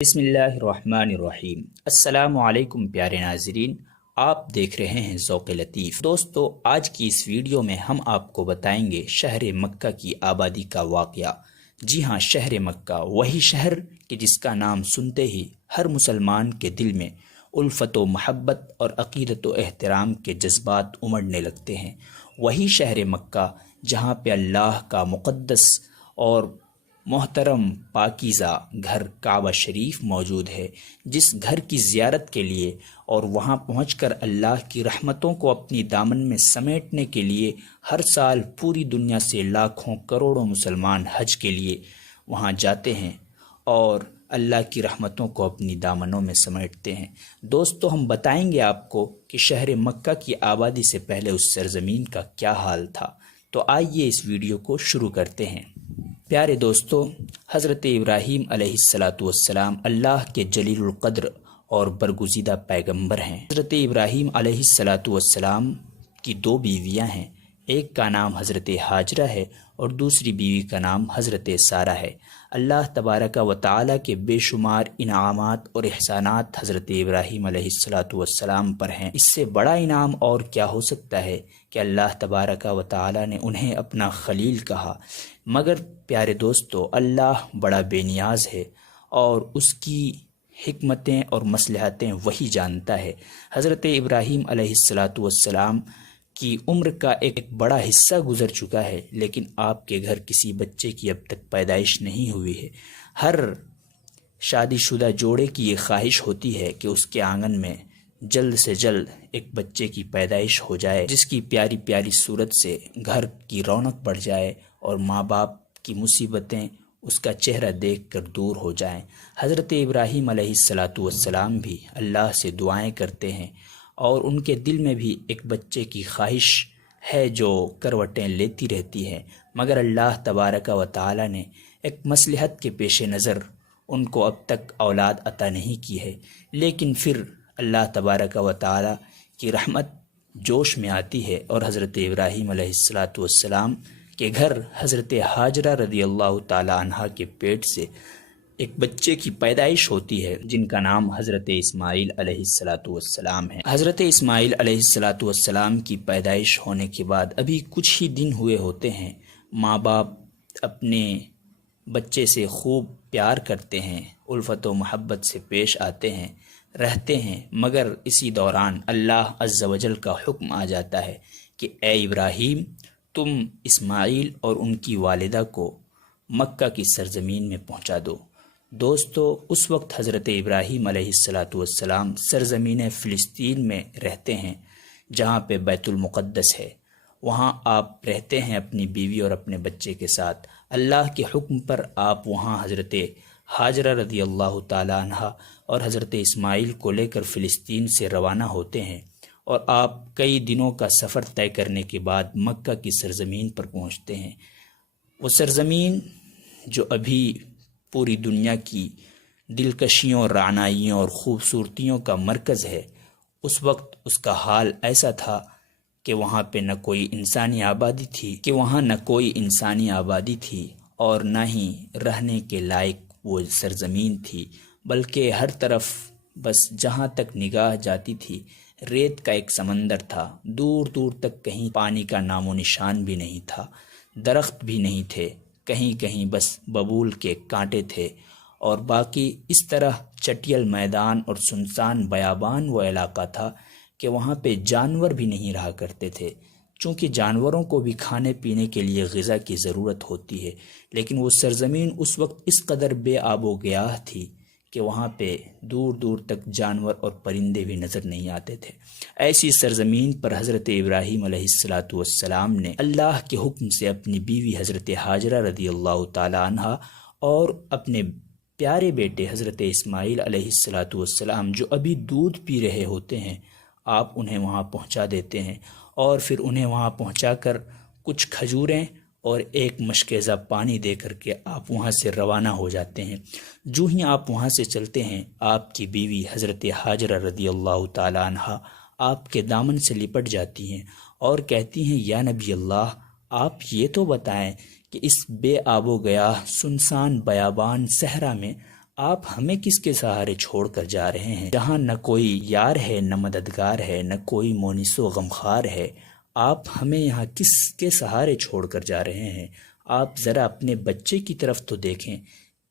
بسم اللہ الرحمن الرحیم۔ السلام علیکم پیارے ناظرین، آپ دیکھ رہے ہیں ذوق لطیف۔ دوستو، آج کی اس ویڈیو میں ہم آپ کو بتائیں گے شہر مکہ کی آبادی کا واقعہ۔ جی ہاں، شہر مکہ، وہی شہر کہ جس کا نام سنتے ہی ہر مسلمان کے دل میں الفت و محبت اور عقیدت و احترام کے جذبات امڑنے لگتے ہیں۔ وہی شہر مکہ جہاں پہ اللہ کا مقدس اور محترم پاکیزہ گھر کعبہ شریف موجود ہے، جس گھر کی زیارت کے لیے اور وہاں پہنچ کر اللہ کی رحمتوں کو اپنی دامن میں سمیٹنے کے لیے ہر سال پوری دنیا سے لاکھوں کروڑوں مسلمان حج کے لیے وہاں جاتے ہیں اور اللہ کی رحمتوں کو اپنی دامنوں میں سمیٹتے ہیں۔ دوستو، ہم بتائیں گے آپ کو کہ شہر مکہ کی آبادی سے پہلے اس سرزمین کا کیا حال تھا۔ تو آئیے اس ویڈیو کو شروع کرتے ہیں۔ پیارے دوستو، حضرت ابراہیم علیہ السلام اللہ کے جلیل القدر اور برگزیدہ پیغمبر ہیں۔ حضرت ابراہیم علیہ السلام کی دو بیویاں ہیں، ایک کا نام حضرت ہاجرہ ہے اور دوسری بیوی کا نام حضرت سارہ ہے۔ اللہ تبارک و تعالیٰ کے بے شمار انعامات اور احسانات حضرت ابراہیم علیہ السلام پر ہیں۔ اس سے بڑا انعام اور کیا ہو سکتا ہے کہ اللہ تبارک و تعالیٰ نے انہیں اپنا خلیل کہا۔ مگر پیارے دوستو، اللہ بڑا بے نیاز ہے اور اس کی حکمتیں اور مصلحتیں وہی جانتا ہے۔ حضرت ابراہیم علیہ السلام کی عمر کا ایک بڑا حصہ گزر چکا ہے، لیکن آپ کے گھر کسی بچے کی اب تک پیدائش نہیں ہوئی ہے۔ ہر شادی شدہ جوڑے کی یہ خواہش ہوتی ہے کہ اس کے آنگن میں جلد سے جلد ایک بچے کی پیدائش ہو جائے، جس کی پیاری پیاری صورت سے گھر کی رونق بڑھ جائے اور ماں باپ کی مصیبتیں اس کا چہرہ دیکھ کر دور ہو جائیں۔ حضرت ابراہیم علیہ السلام بھی اللہ سے دعائیں کرتے ہیں اور ان کے دل میں بھی ایک بچے کی خواہش ہے جو کروٹیں لیتی رہتی ہے، مگر اللہ تبارک و تعالی نے ایک مصلحت کے پیش نظر ان کو اب تک اولاد عطا نہیں کی ہے۔ لیکن پھر اللہ تبارک و تعالی کی رحمت جوش میں آتی ہے اور حضرت ابراہیم علیہ السلام کے گھر حضرت ہاجرہ رضی اللہ تعالی عنہا کے پیٹ سے ایک بچے کی پیدائش ہوتی ہے، جن کا نام حضرت اسماعیل علیہ السلام ہے۔ حضرت اسماعیل علیہ السلام کی پیدائش ہونے کے بعد ابھی کچھ ہی دن ہوئے ہوتے ہیں، ماں باپ اپنے بچے سے خوب پیار کرتے ہیں، الفت و محبت سے پیش آتے ہیں، رہتے ہیں، مگر اسی دوران اللہ عز و جل کا حکم آ جاتا ہے کہ اے ابراہیم، تم اسماعیل اور ان کی والدہ کو مکہ کی سرزمین میں پہنچا دو۔ دوستو، اس وقت حضرت ابراہیم علیہ السلام سرزمین فلسطین میں رہتے ہیں، جہاں پہ بیت المقدس ہے۔ وہاں آپ رہتے ہیں اپنی بیوی اور اپنے بچے کے ساتھ۔ اللہ کے حکم پر آپ وہاں حضرت ہاجرہ رضی اللہ تعالی عنہا اور حضرت اسماعیل کو لے کر فلسطین سے روانہ ہوتے ہیں اور آپ کئی دنوں کا سفر طے کرنے کے بعد مکہ کی سرزمین پر پہنچتے ہیں۔ وہ سرزمین جو ابھی پوری دنیا کی دلکشیوں، رعنائیوں اور خوبصورتیوں کا مرکز ہے، اس وقت اس کا حال ایسا تھا کہ وہاں پہ نہ کوئی انسانی آبادی تھی اور نہ ہی رہنے کے لائق وہ سرزمین تھی، بلکہ ہر طرف بس جہاں تک نگاہ جاتی تھی ریت کا ایک سمندر تھا۔ دور دور تک کہیں پانی کا نام و نشان بھی نہیں تھا، درخت بھی نہیں تھے، کہیں کہیں بس ببول کے کانٹے تھے، اور باقی اس طرح چٹیل میدان اور سنسان بیابان وہ علاقہ تھا کہ وہاں پہ جانور بھی نہیں رہا کرتے تھے، چونکہ جانوروں کو بھی کھانے پینے کے لیے غذا کی ضرورت ہوتی ہے۔ لیکن وہ سرزمین اس وقت اس قدر بے آب و گیاہ تھی کہ وہاں پہ دور دور تک جانور اور پرندے بھی نظر نہیں آتے تھے۔ ایسی سرزمین پر حضرت ابراہیم علیہ السلام نے اللہ کے حکم سے اپنی بیوی حضرت ہاجرہ رضی اللہ تعالی عنہا اور اپنے پیارے بیٹے حضرت اسماعیل علیہ السلام جو ابھی دودھ پی رہے ہوتے ہیں، آپ انہیں وہاں پہنچا دیتے ہیں، اور پھر انہیں وہاں پہنچا کر کچھ کھجوریں اور ایک مشکیزہ پانی دے کر کے آپ وہاں سے روانہ ہو جاتے ہیں۔ جو ہی آپ وہاں سے چلتے ہیں، آپ کی بیوی حضرت ہاجرہ رضی اللہ تعالی عنہا آپ کے دامن سے لپٹ جاتی ہیں اور کہتی ہیں، یا نبی اللہ، آپ یہ تو بتائیں کہ اس بے آب و گیاہ سنسان بیابان صحرا میں آپ ہمیں کس کے سہارے چھوڑ کر جا رہے ہیں؟ جہاں نہ کوئی یار ہے، نہ مددگار ہے، نہ کوئی مونس و غمخوار ہے، آپ ہمیں یہاں کس کے سہارے چھوڑ کر جا رہے ہیں؟ آپ ذرا اپنے بچے کی طرف تو دیکھیں،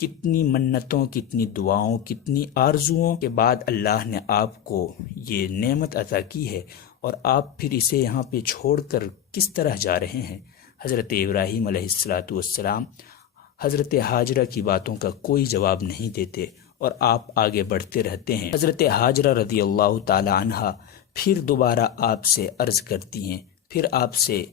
کتنی منتوں، کتنی دعاؤں، کتنی آرزوؤں کے بعد اللہ نے آپ کو یہ نعمت عطا کی ہے، اور آپ پھر اسے یہاں پہ چھوڑ کر کس طرح جا رہے ہیں؟ حضرت ابراہیم علیہ السلام حضرت ہاجرہ کی باتوں کا کوئی جواب نہیں دیتے، اور آپ آگے بڑھتے رہتے ہیں۔ حضرت ہاجرہ رضی اللہ تعالی عنہ پھر دوبارہ آپ سے عرض کرتی ہیں، پھر آپ سے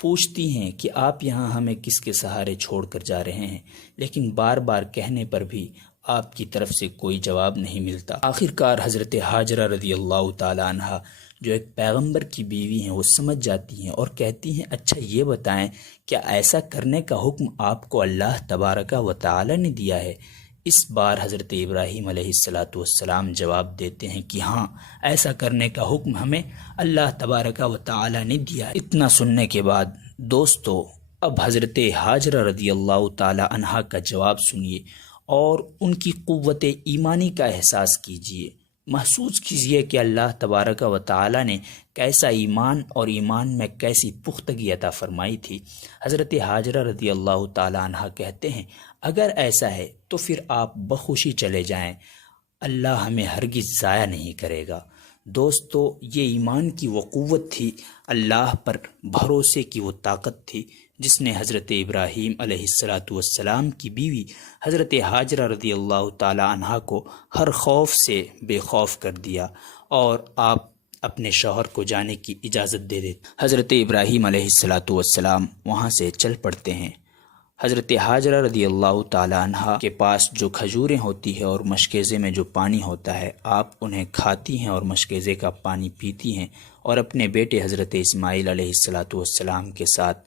پوچھتی ہیں کہ آپ یہاں ہمیں کس کے سہارے چھوڑ کر جا رہے ہیں، لیکن بار بار کہنے پر بھی آپ کی طرف سے کوئی جواب نہیں ملتا۔ آخر کار حضرت ہاجرہ رضی اللہ تعالی عنہ جو ایک پیغمبر کی بیوی ہیں، وہ سمجھ جاتی ہیں اور کہتی ہیں، اچھا یہ بتائیں، کیا ایسا کرنے کا حکم آپ کو اللہ تبارک و تعالی نے دیا ہے؟ اس بار حضرت ابراہیم علیہ السلام جواب دیتے ہیں کہ ہاں، ایسا کرنے کا حکم ہمیں اللہ تبارک و تعالی نے دیا ہے۔ اتنا سننے کے بعد دوستو، اب حضرت ہاجرہ رضی اللہ تعالی عنہا کا جواب سنیے اور ان کی قوت ایمانی کا احساس کیجیے، محسوس کیجیے کہ اللہ تبارک و تعالی نے کیسا ایمان اور ایمان میں کیسی پختگی عطا فرمائی تھی۔ حضرت ہاجرہ رضی اللہ تعالی عنہ کہتے ہیں، اگر ایسا ہے تو پھر آپ بخوشی چلے جائیں، اللہ ہمیں ہرگز ضائع نہیں کرے گا۔ دوستو، یہ ایمان کی وہ قوت تھی، اللہ پر بھروسے کی وہ طاقت تھی، جس نے حضرت ابراہیم علیہ السلام کی بیوی حضرت ہاجرہ رضی اللہ تعالی عنہا کو ہر خوف سے بے خوف کر دیا، اور آپ اپنے شوہر کو جانے کی اجازت دے دیتے۔ حضرت ابراہیم علیہ السلام وہاں سے چل پڑتے ہیں۔ حضرت ہاجرہ رضی اللہ تعالی عنہا کے پاس جو کھجوریں ہوتی ہے اور مشکیزے میں جو پانی ہوتا ہے، آپ انہیں کھاتی ہیں اور مشکیزے کا پانی پیتی ہیں، اور اپنے بیٹے حضرت اسماعیل علیہ السلام کے ساتھ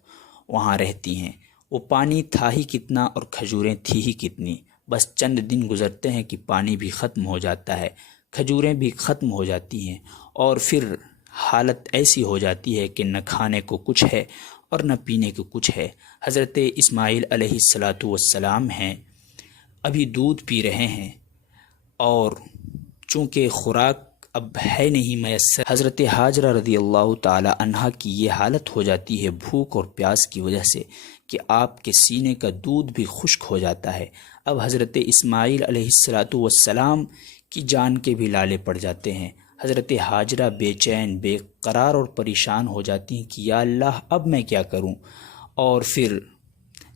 وہاں رہتی ہیں۔ وہ پانی تھا ہی کتنا اور کھجوریں تھی ہی کتنی، بس چند دن گزرتے ہیں کہ پانی بھی ختم ہو جاتا ہے، کھجوریں بھی ختم ہو جاتی ہیں، اور پھر حالت ایسی ہو جاتی ہے کہ نہ کھانے کو کچھ ہے اور نہ پینے کو کچھ ہے۔ حضرت اسماعیل علیہ السلام ہیں، ابھی دودھ پی رہے ہیں، اور چونکہ خوراک اب ہے نہیں میسر، حضرت ہاجرہ رضی اللہ تعالی عنہا کی یہ حالت ہو جاتی ہے بھوک اور پیاس کی وجہ سے کہ آپ کے سینے کا دودھ بھی خشک ہو جاتا ہے۔ اب حضرت اسماعیل علیہ السلام کی جان کے بھی لالے پڑ جاتے ہیں۔ حضرت ہاجرہ بے چین، بے قرار اور پریشان ہو جاتی ہیں کہ یا اللہ، اب میں کیا کروں؟ اور پھر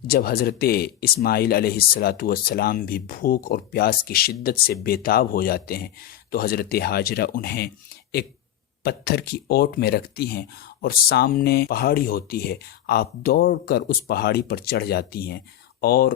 جب حضرت اسماعیل علیہ السلام بھی بھوک اور پیاس کی شدت سے بے تاب ہو جاتے ہیں، تو حضرت ہاجرہ انہیں ایک پتھر کی اوٹ میں رکھتی ہیں، اور سامنے پہاڑی ہوتی ہے، آپ دوڑ کر اس پہاڑی پر چڑھ جاتی ہیں، اور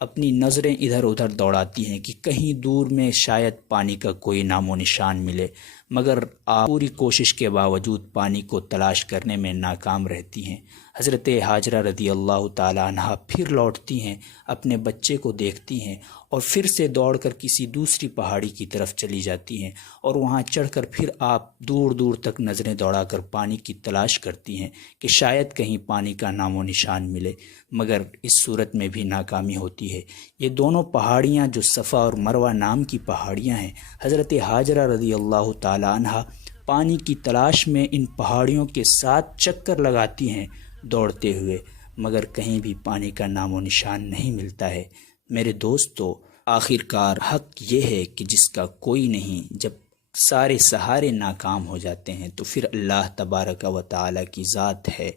اپنی نظریں ادھر ادھر دوڑاتی ہیں کہ کہیں دور میں شاید پانی کا کوئی نام و نشان ملے، مگر آپ پوری کوشش کے باوجود پانی کو تلاش کرنے میں ناکام رہتی ہیں۔ حضرت ہاجرہ رضی اللہ تعالی عنہا پھر لوٹتی ہیں، اپنے بچے کو دیکھتی ہیں، اور پھر سے دوڑ کر کسی دوسری پہاڑی کی طرف چلی جاتی ہیں، اور وہاں چڑھ کر پھر آپ دور دور تک نظریں دوڑا کر پانی کی تلاش کرتی ہیں کہ شاید کہیں پانی کا نام و نشان ملے، مگر اس صورت میں بھی ناکامی ہوتی ہے۔ یہ دونوں پہاڑیاں جو صفا اور مروہ نام کی پہاڑیاں ہیں، حضرت ہاجرہ رضی اللہ تعالی عنہا پانی کی تلاش میں ان پہاڑیوں کے ساتھ چکر لگاتی ہیں دوڑتے ہوئے، مگر کہیں بھی پانی کا نام و نشان نہیں ملتا ہے۔ میرے دوستو، آخر کار حق یہ ہے کہ جس کا کوئی نہیں، جب سارے سہارے ناکام ہو جاتے ہیں تو پھر اللہ تبارک و تعالی کی ذات ہے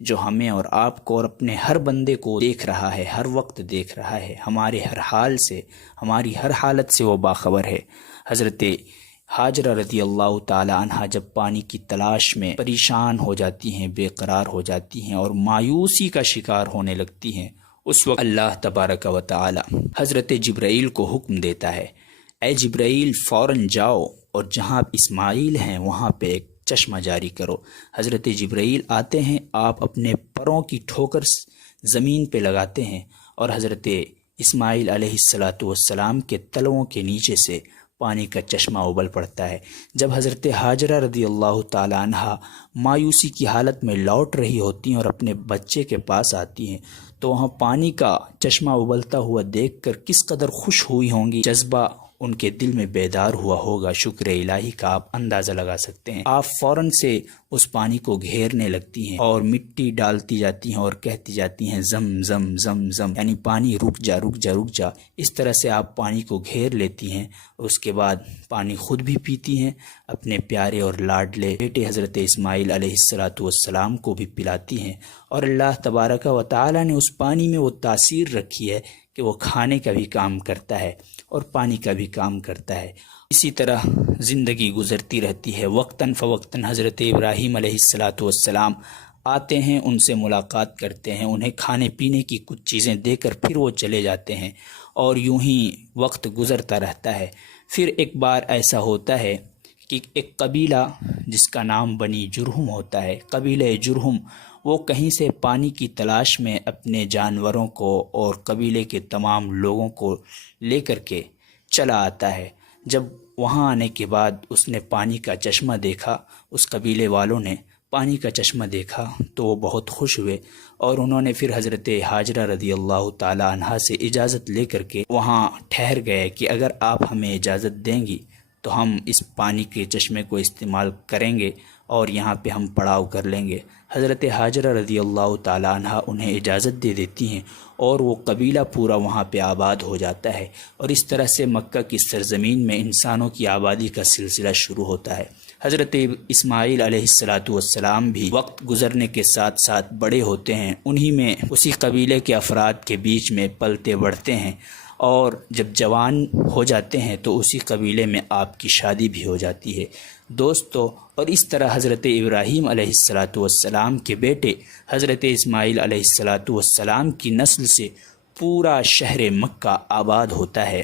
جو ہمیں اور آپ کو اور اپنے ہر بندے کو دیکھ رہا ہے، ہر وقت دیکھ رہا ہے، ہمارے ہر حال سے، ہماری ہر حالت سے وہ باخبر ہے۔ حضرت ہاجرہ رضی اللہ تعالی عنہا جب پانی کی تلاش میں پریشان ہو جاتی ہیں، بے قرار ہو جاتی ہیں اور مایوسی کا شکار ہونے لگتی ہیں، اس وقت اللہ تبارک و تعالی حضرت جبرائیل کو حکم دیتا ہے، اے جبرائیل، فوراً جاؤ اور جہاں اسماعیل ہیں وہاں پہ ایک چشمہ جاری کرو۔ حضرت جبرائیل آتے ہیں، آپ اپنے پروں کی ٹھوکر زمین پہ لگاتے ہیں، اور حضرت اسماعیل علیہ السلام کے تلوؤں کے نیچے سے پانی کا چشمہ ابل پڑتا ہے۔ جب حضرت حاجرہ رضی اللہ تعالیٰ عنہا مایوسی کی حالت میں لوٹ رہی ہوتی ہیں اور اپنے بچے کے پاس آتی ہیں تو وہاں پانی کا چشمہ ابلتا ہوا دیکھ کر کس قدر خوش ہوئی ہوں گی، جذبہ ان کے دل میں بیدار ہوا ہوگا شکر الہی کا آپ اندازہ لگا سکتے ہیں۔ آپ فوراً سے اس پانی کو گھیرنے لگتی ہیں اور مٹی ڈالتی جاتی ہیں اور کہتی جاتی ہیں زم زم زم زم، یعنی پانی رک جا رک جا رک جا۔ اس طرح سے آپ پانی کو گھیر لیتی ہیں، اس کے بعد پانی خود بھی پیتی ہیں، اپنے پیارے اور لاڈلے بیٹے حضرت اسماعیل علیہ السلام کو بھی پلاتی ہیں، اور اللہ تبارک و تعالی نے اس پانی میں وہ تاثیر رکھی ہے کہ وہ کھانے کا بھی کام کرتا ہے اور پانی کا بھی کام کرتا ہے۔ اسی طرح زندگی گزرتی رہتی ہے۔ وقتاً فوقتاً حضرت ابراہیم علیہ السلام آتے ہیں، ان سے ملاقات کرتے ہیں، انہیں کھانے پینے کی کچھ چیزیں دے کر پھر وہ چلے جاتے ہیں، اور یوں ہی وقت گزرتا رہتا ہے۔ پھر ایک بار ایسا ہوتا ہے کہ ایک قبیلہ جس کا نام بنی جرہم ہوتا ہے، قبیلہ جرہم، وہ کہیں سے پانی کی تلاش میں اپنے جانوروں کو اور قبیلے کے تمام لوگوں کو لے کر کے چلا آتا ہے۔ جب وہاں آنے کے بعد اس نے پانی کا چشمہ دیکھا، اس قبیلے والوں نے پانی کا چشمہ دیکھا تو وہ بہت خوش ہوئے، اور انہوں نے پھر حضرت حاجرہ رضی اللہ تعالی عنہا سے اجازت لے کر کے وہاں ٹھہر گئے کہ اگر آپ ہمیں اجازت دیں گی تو ہم اس پانی کے چشمے کو استعمال کریں گے اور یہاں پہ ہم پڑاؤ کر لیں گے۔ حضرت حاجرہ رضی اللہ تعالی عنہا انہیں اجازت دے دیتی ہیں اور وہ قبیلہ پورا وہاں پہ آباد ہو جاتا ہے، اور اس طرح سے مکہ کی سرزمین میں انسانوں کی آبادی کا سلسلہ شروع ہوتا ہے۔ حضرت اسماعیل علیہ السلام بھی وقت گزرنے کے ساتھ ساتھ بڑے ہوتے ہیں، انہی میں اسی قبیلے کے افراد کے بیچ میں پلتے بڑھتے ہیں، اور جب جوان ہو جاتے ہیں تو اسی قبیلے میں آپ کی شادی بھی ہو جاتی ہے دوستو۔ اور اس طرح حضرت ابراہیم علیہ السلام کے بیٹے حضرت اسماعیل علیہ السلام کی نسل سے پورا شہر مکہ آباد ہوتا ہے،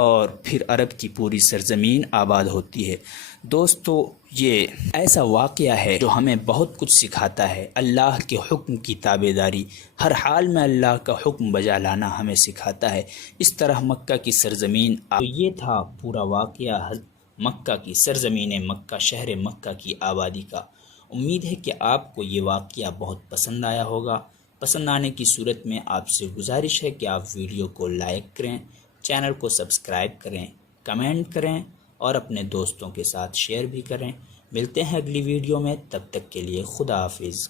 اور پھر عرب کی پوری سرزمین آباد ہوتی ہے۔ دوستو، یہ ایسا واقعہ ہے جو ہمیں بہت کچھ سکھاتا ہے۔ اللہ کے حکم کی تابع داری، ہر حال میں اللہ کا حکم بجا لانا ہمیں سکھاتا ہے۔ اس طرح مکہ کی سرزمین تو یہ تھا پورا واقعہ مکہ کی سرزمین مکہ، شہر مکہ کی آبادی کا۔ امید ہے کہ آپ کو یہ واقعہ بہت پسند آیا ہوگا۔ پسند آنے کی صورت میں آپ سے گزارش ہے کہ آپ ویڈیو کو لائک کریں، چینل کو سبسکرائب کریں، کمنٹ کریں اور اپنے دوستوں کے ساتھ شیئر بھی کریں۔ ملتے ہیں اگلی ویڈیو میں، تب تک کے لیے خدا حافظ۔